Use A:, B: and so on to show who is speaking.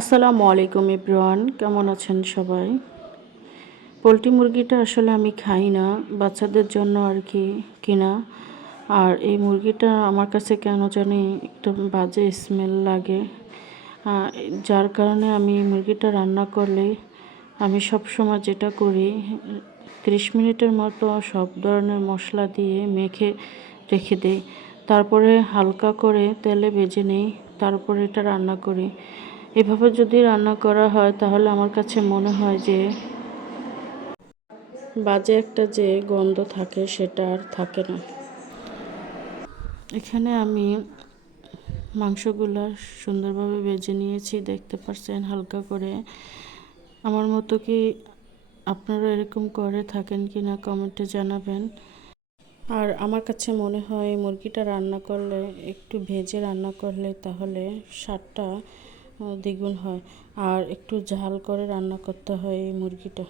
A: আসসালামু আলাইকুম ইব্রান, কেমন আছেন সবাই? পোলট্রি মুরগিটা আসলে আমি খাই না, বাচ্চাদের জন্য আর কি কিনা। আর এই মুরগিটা আমার কাছে কেন জানি একটু বাজে স্মেল লাগে। যার কারণে আমি মুরগিটা রান্না করলে আমি সব সময় যেটা করি, ত্রিশ মিনিটের মতো সব ধরনের মশলা দিয়ে মেখে রেখে দিই। তারপরে হালকা করে তেলে ভেজে নিই, তারপরে এটা রান্না করি। এভাবে যদি রান্না করা হয়, তাহলে আমার কাছে মনে হয় যে বাজে একটা যে গন্ধ থাকে, সেটা আর থাকে না। এখানে আমি মাংসগুলো সুন্দরভাবে বেজে নিয়েছি, দেখতে পাচ্ছেন হালকা করে। আমার মতো কি আপনারা এরকম করে থাকেন কি না কমেন্টে জানাবেন। আর আমার কাছে মনে হয় মুরগিটা রান্না করলে, একটু ভেজে রান্না করলে, তাহলে স্বাদটা দ্বিগুণ হয়। আর একটু ঝাল করে রান্না করতে হয় এই মুরগিটা।